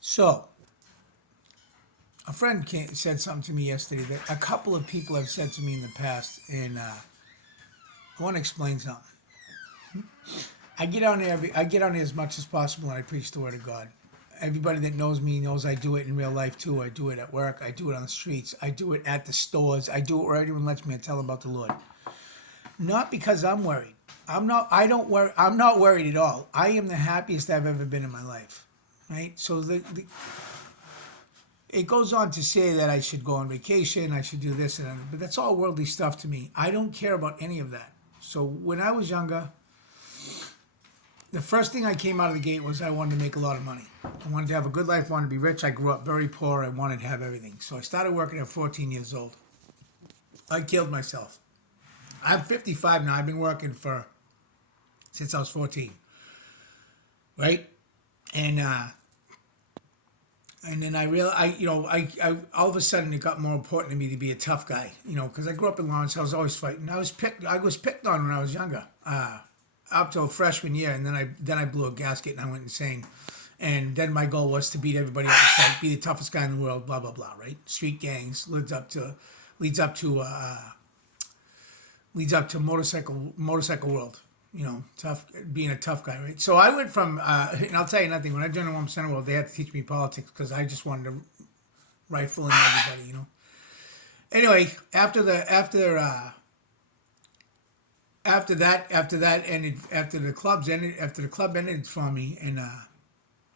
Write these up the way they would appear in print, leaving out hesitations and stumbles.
So, a friend said something to me yesterday that a couple of people have said to me in the past, and I want to explain something. I get on here as much as possible, and I preach the word of God. Everybody that knows me knows I do it in real life too. I do it at work. I do it on the streets. I do it at the stores. I do it where anyone lets me. I tell them about the Lord. Not because I'm worried. I'm not. I don't worry. I'm not worried at all. I am the happiest I've ever been in my life. Right. So it goes on to say that I should go on vacation. I should do this and that, but that's all worldly stuff to me. I don't care about any of that. So when I was younger, the first thing I came out of the gate was I wanted to make a lot of money. I wanted to have a good life. I wanted to be rich. I grew up very poor. I wanted to have everything. So I started working at 14 years old. I killed myself. I'm 55 now. I've been working since I was 14, right? And then I realized, I all of a sudden it got more important to me to be a tough guy, because I grew up in Lawrence. I was always fighting. I was picked on when I was younger, up till freshman year, and then I blew a gasket and I went insane. And then my goal was to beat everybody at the site, be the toughest guy in the world, blah blah blah. Right? Street gangs leads up to motorcycle world. Tough, being a tough guy, right? So I went from, and I'll tell you nothing. When I joined the 1% world, they had to teach me politics because I just wanted to rifle in everybody. Anyway, after that ended, after the club ended for me, and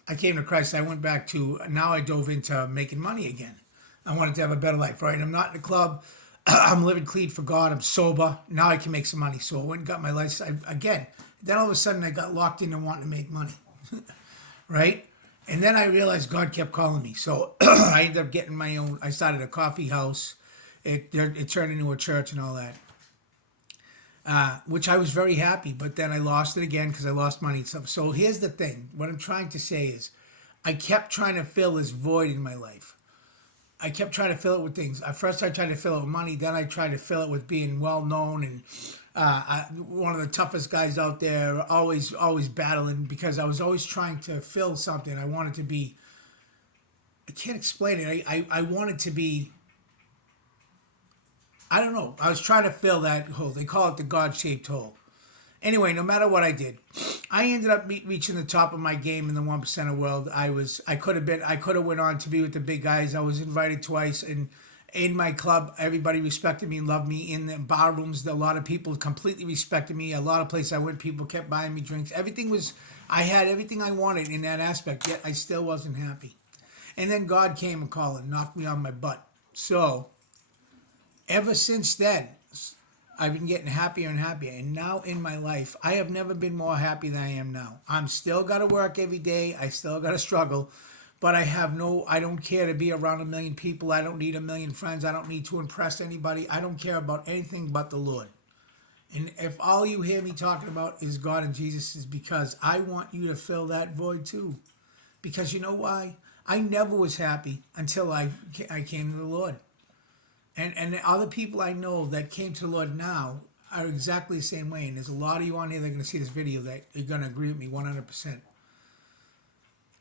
I came to Christ. I went back to, now I dove into making money again. I wanted to have a better life, right? I'm not in the club. I'm living clean for God. I'm sober. Now I can make some money. So I went and got my license again. Then all of a sudden I got locked into wanting to make money, right? And then I realized God kept calling me. So I ended up getting my own. I started a coffee house. It turned into a church and all that, which I was very happy. But then I lost it again because I lost money and stuff. So here's the thing. What I'm trying to say is I kept trying to fill this void in my life. I kept trying to fill it with things. At first, I tried to fill it with money. Then I tried to fill it with being well known and one of the toughest guys out there. Always battling because I was always trying to fill something. I wanted to be. I can't explain it. I wanted to be. I don't know. I was trying to fill that hole. They call it the God-shaped hole. Anyway, no matter what I did, I ended up reaching the top of my game in the 1% world. I could have went on to be with the big guys. I was invited twice, and in my club, everybody respected me and loved me. In the bar rooms, a lot of people completely respected me. A lot of places I went, people kept buying me drinks. I had everything I wanted in that aspect, yet I still wasn't happy. And then God came and called and knocked me on my butt. So, ever since then, I've been getting happier and happier. And now in my life, I have never been more happy than I am now. I'm still got to work every day. I still got to struggle. But I don't care to be around a million people. I don't need a million friends. I don't need to impress anybody. I don't care about anything but the Lord. And if all you hear me talking about is God and Jesus, is because I want you to fill that void too. Because you know why? I never was happy until I came to the Lord. And the other people I know that came to the Lord now are exactly the same way. And there's a lot of you on here that are going to see this video that are going to agree with me 100%.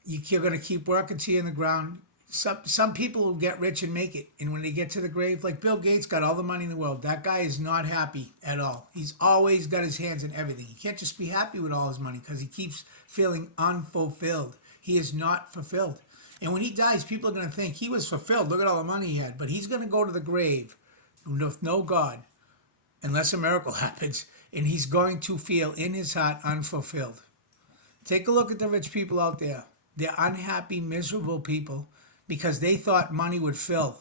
You're going to keep working till you're in the ground. Some people will get rich and make it. And when they get to the grave, like Bill Gates got all the money in the world. That guy is not happy at all. He's always got his hands in everything. He can't just be happy with all his money because he keeps feeling unfulfilled. He is not fulfilled. And when he dies, people are going to think he was fulfilled. Look at all the money he had. But he's going to go to the grave with no God, unless a miracle happens. And he's going to feel in his heart unfulfilled. Take a look at the rich people out there. They're unhappy, miserable people because they thought money would fill.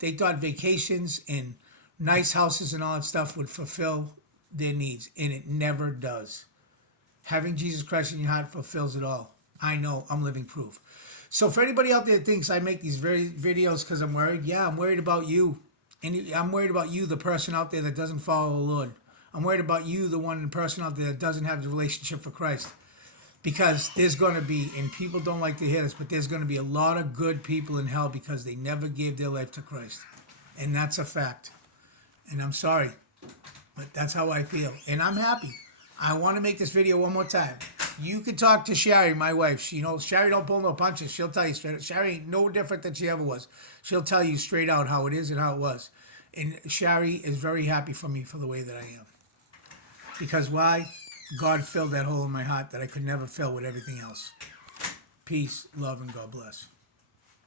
They thought vacations and nice houses and all that stuff would fulfill their needs. And it never does. Having Jesus Christ in your heart fulfills it all. I know. I'm living proof. So for anybody out there that thinks I make these videos because I'm worried, yeah, I'm worried about you. And I'm worried about you, the person out there that doesn't follow the Lord. I'm worried about you, the person out there that doesn't have the relationship for Christ. Because there's going to be, and people don't like to hear this, but there's going to be a lot of good people in hell because they never gave their life to Christ. And that's a fact. And I'm sorry, but that's how I feel. And I'm happy. I want to make this video one more time. You could talk to Sherry, my wife. Sherry don't pull no punches. She'll tell you straight up. Sherry ain't no different than she ever was. She'll tell you straight out how it is and how it was. And Sherry is very happy for me for the way that I am. Because why? God filled that hole in my heart that I could never fill with everything else. Peace, love, and God bless.